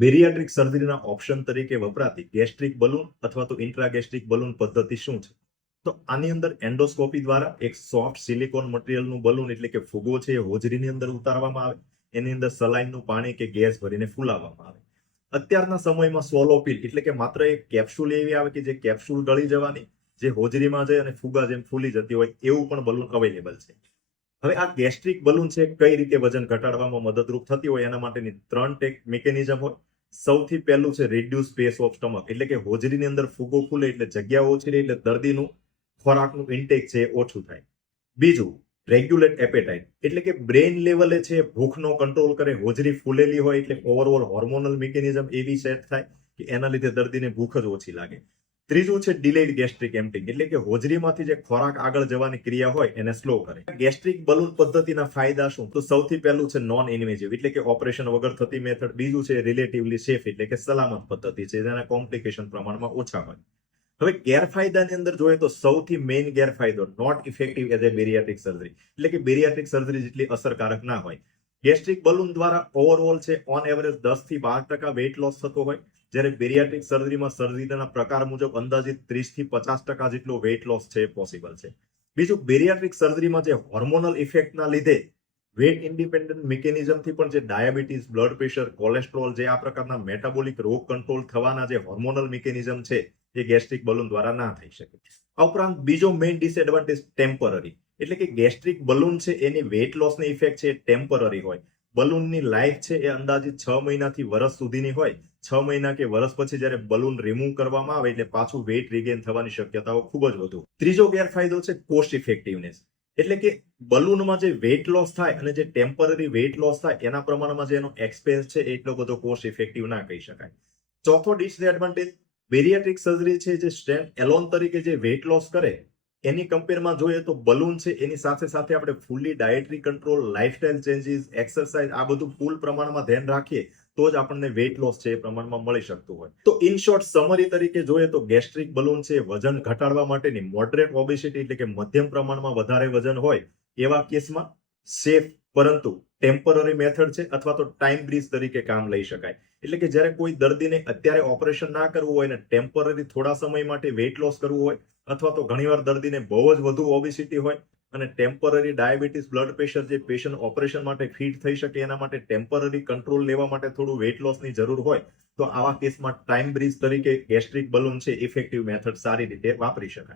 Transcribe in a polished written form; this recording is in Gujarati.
બેરિયાટ્રિક સર્જરીના ઓપ્શન તરીકે વપરાતી ગેસ્ટ્રિક બલૂન અથવા તો ઇન્ટ્રાગેસ્ટ્રિક બલૂન પદ્ધતિ શું છે? તો આની અંદર એન્ડોસ્કોપી દ્વારા એક સોફ્ટ સિલિકોન મટીરિયલનું બલૂન એટલે કે ફુગો છે એ હોજરીની અંદર ઉતારવામાં આવે, એની અંદર સલાઈનનું પાણી કે ગેસ ભરીને ફૂલાવવામાં આવે. અત્યારના સમયમાં સ્વોલો પિલ એટલે કે માત્ર એક કેપ્સ્યુલ એવી આવે કે જે કેપ્સ્યુલ ગળી જવાની, જે હોજરીમાં જાય અને ફુગા જેમ ફૂલી જતી હોય એવું પણ બલૂન અવેલેબલ છે. હવે આ ગેસ્ટ્રિક બલૂન છે કઈ રીતે વજન ઘટાડવામાં મદદરૂપ થતી હોય એના માટેની 3 મિકેનિઝમ હોય. સૌથી પહેલું છે રિડ્યુસ સ્પેસ ઓફ સ્ટમક એટલે કે હોજરીની અંદર ફુગો ખુલે એટલે જગ્યા ઓછી રહે એટલે દર્દીનું ખોરાકનું ઇન્ટેક છે એ ઓછું થાય. બીજું રેગ્યુલેટ એપેટાઇટ એટલે કે બ્રેઇન લેવલે છે ભૂખનો કંટ્રોલ કરે. હોજરી ફૂલેલી હોય એટલે ઓવરઓલ હોર્મોનલ મિકેનિઝમ એવી સેટ થાય કે એના લીધે દર્દીને ભૂખ જ ઓછી લાગે. ત્રીજું છે ડિલેડ ગેસ્ટ્રિક એમ્પટિંગ એટલે કે હોજરીમાંથી જે ખોરાક આગળ જવાની ક્રિયા હોય એને સ્લો કરે. ગેસ્ટ્રિક બલૂન પદ્ધતિના ફાયદા શું? તો સૌથી પહેલું છે નોન ઇન્વેઝિવ એટલે કે ઓપરેશન વગર થતી મેથડ. બીજું છે રિલેટિવલી સેફ એટલે કે સલામત પદ્ધતિ છે જેના કોમ્પ્લિકેશન પ્રમાણમાં ઓછા હોય. હવે ગેરફાયદાની અંદર જોઈએ તો સૌથી મેઇન ગેરફાયદો not effective as a bariatric surgery એટલે કે બેરિયાટ્રિક સર્જરી જેટલી અસરકારક ના હોય. ગેસ્ટ્રિક બલૂન દ્વારા ઓવરઓલ છે ઓન એવરેજ 10 થી 12% વેઇટ લોસ થતો હોય, જ્યારે બેરિયાટ્રિક સર્જરીમાં સર્જરીના પ્રકાર મુજબ અંદાજિત 30 થી 50% જેટલો વેઇટ લોસ છે પોસિબલ છે. બીજું બેરિયાટ્રિક સર્જરીમાં જે હોર્મોનલ ઇફેક્ટના લીધે વેટ ઇન્ડિપેન્ડન્ટ મિકેનિઝમથી પણ જે ડાયાબિટીસ, બ્લડ પ્રેશર, કોલેસ્ટ્રોલ જે આ પ્રકારના મેટાબોલિક રોગ કંટ્રોલ થવાના જે હોર્મોનલ મિકેનિઝમ છે એ ગેસ્ટ્રિક બલૂન દ્વારા ના થઈ શકે. આ ઉપરાંત બીજો મેઇન ડિસએડવાન્ટેજ ટેમ્પરરી એટલે કે ગેસ્ટ્રિક બલૂન છે એની વેઇટ લોસની ઇફેક્ટ છે એ ટેમ્પરરી હોય. બલૂનની લાઈફ છે એ અંદાજિત 6 મહિનાથી વર્ષ સુધીની હોય. 6 મહિના કે વર્ષ પછી જ્યારે બલૂન રિમૂવ કરવામાં આવે એટલે પાછું વેઇટ રિગેન થવાની શક્યતાઓ ખૂબ જ વધુ. ત્રીજો ગેરફાયદો છે કોસ્ટ ઇફેક્ટિવનેસ એટલે કે બલૂનમાં જે વેઇટ લોસ થાય અને જે ટેમ્પરરી વેઇટ લોસ થાય એના પ્રમાણમાં જે એનો એક્સપેન્સ છે એટલો બધો કોસ્ટ ઇફેક્ટિવ ના કહી શકાય. ચોથો ડિસએડવાન્ટેજ બેરિયાટ્રિક સર્જરી છે જે સ્ટેન્ડ એલોન તરીકે જે વેઇટ લોસ કરે એની કમ્પેરમાં જોઈએ તો બલૂન છે એની સાથે સાથે આપણે ફૂલી dietary control, lifestyle changes, exercise આ બધું ફૂલ પ્રમાણમાં ધ્યાન રાખીએ તો જ આપણને વેઇટ લોસ છે એ પ્રમાણમાં મળી શકતું હોય. તો ઇન શોર્ટ સમરી તરીકે જોઈએ તો ગેસ્ટ્રિક બલૂન છે વજન ઘટાડવા માટેની મોડરેટ ઓબેસિટી એટલે કે મધ્યમ પ્રમાણમાં વધારે વજન હોય એવા કેસમાં સેફ પરંતુ ટેમ્પરરી મેથડ છે અથવા તો ટાઈમ બ્રીજ તરીકે કામ લઈ શકાય. એટલે કે જ્યારે કોઈ દર્દીને અત્યારે ઓપરેશન ના કરવું હોય ને ટેમ્પરરી થોડા સમય માટે વેઇટ લોસ કરવું હોય અથવા તો ઘણીવાર દર્દીને બહુ જ વધુ ઓબેસિટી હોય અને ટેમ્પરરી ડાયાબિટીસ, બ્લડ પ્રેશર જે પેશન્ટ ઓપરેશન માટે ફિટ થઈ શકે એના માટે ટેમ્પરરી કંટ્રોલ લેવા માટે થોડું વેઇટ લોસની જરૂર હોય તો આવા કેસમાં ટાઈમ બ્રીજ તરીકે ગેસ્ટ્રિક બલૂન છે ઇફેક્ટિવ મેથડ સારી રીતે વાપરી શકાય.